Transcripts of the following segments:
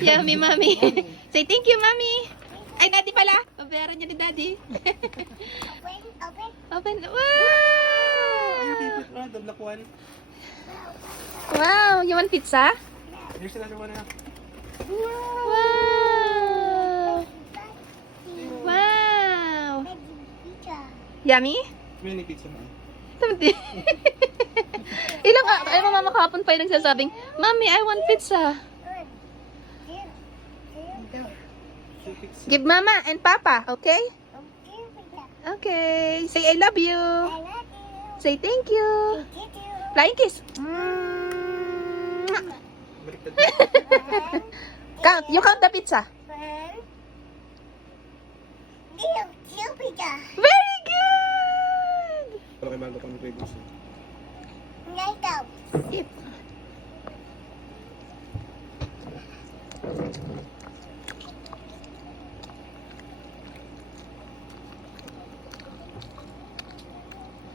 Yummy, Mommy. Say thank you, Mommy. Ay, Daddy pala. Pabayaran niya ni Daddy. Open. Wow! The black one. Wow, you want pizza? Here's another one. Wow! Wow! Yummy? Mini pizza man. Ay, mama kahapon pa yung nagsasabing, Mommy, I want pizza. Give Mama and Papa, okay? Okay. Say I love you. Say thank you. Flying kiss. Baliktad. Count. You count the pizza. Very good. Pero kay bago kami grade gusto. Eat.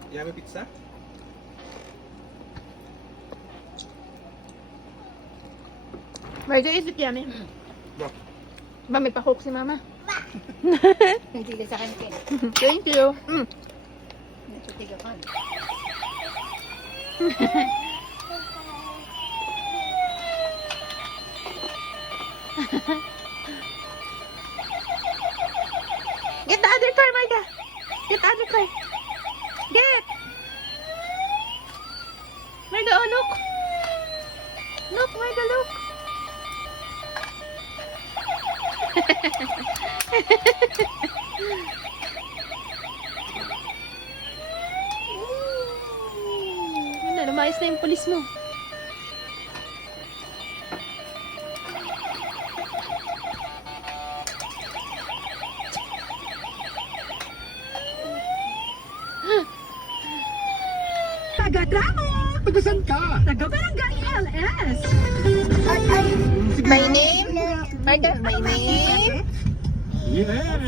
Yummy pizza? Where is it yummy? Bro. Ba, may pa-coke si Mama. Hindi ka sa akin, Ken. Thank you. Natutiga ka. Get the other car, Marga. Get the other car. Get. Marga, oh, look. Look, Marga, look. Wala, lumayas na yung polis mo. Taga-drama! Tagasan ka? Taga-barangay LS! My name? Marga, my name? Yes!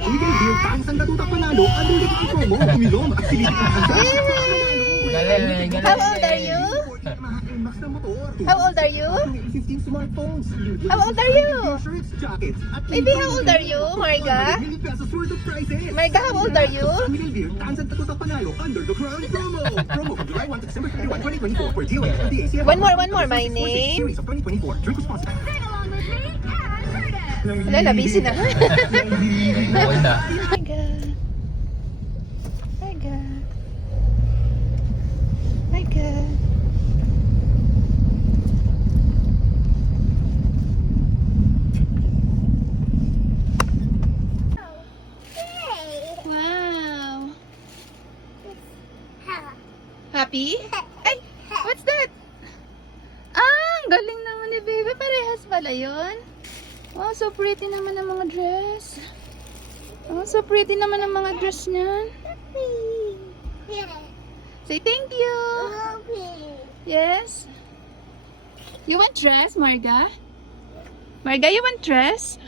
Hindi, yung tangsang natutak panalo, ang hindi ko mo, kumilom at silipan. Galing, How old are you? Max na motor. How old are you? 15 smartphones. How old are you? Shirts, jackets, at Baby, how old are you, Marga? pesos worth of prizes. Marga, how old are you? Pamilya Beer, tangsang natutak panalo under the Crown promo. Promo from July 1 to December 31, 2024 for dealing at the ACF. One more, my name. Series of 2024. Drink responsibly. Wala, busy na. Okay na. Marga. Marga. Marga. Wow. Happy? Ay, what's that? Ang galing naman ni baby. Parehas pala yun. Oh, so pretty naman ang mga dress. Oh, so pretty naman ang mga dress niyan. Say thank you. Yes. You want dress, Marga? Marga, you want dress?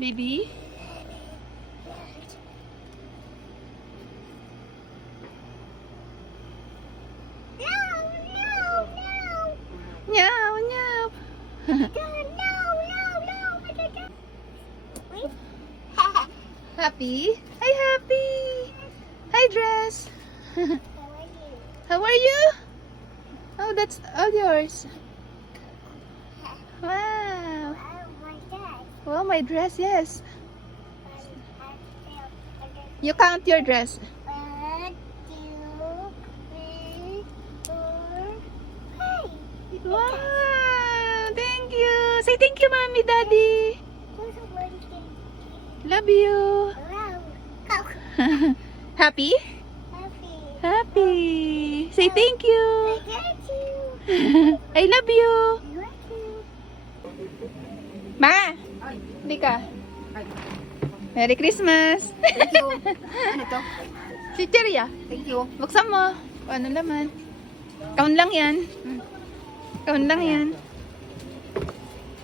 Baby? Meow, meow. Happy? Hi, Happy. Hi, dress. How are you? Oh, that's all yours. Wow. Wow, my dress, yes. You count your dress. Wow, thank you. Say thank you, Mommy, Daddy. Love you. Happy? Happy. Say thank you. I love you. Ma, hindi ka. Merry Christmas. Thank you. Ano to? Chicheria. Thank you. Buksan mo. Ano laman? Count lang yan. Count lang yan.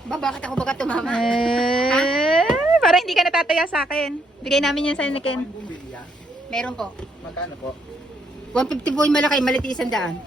Bakit ako baga tumama? Para hindi ka natataya sa akin. Bigay namin yan sa ni Ken. Meron po. Magkano po? 150 po yung malaki, maliti 100.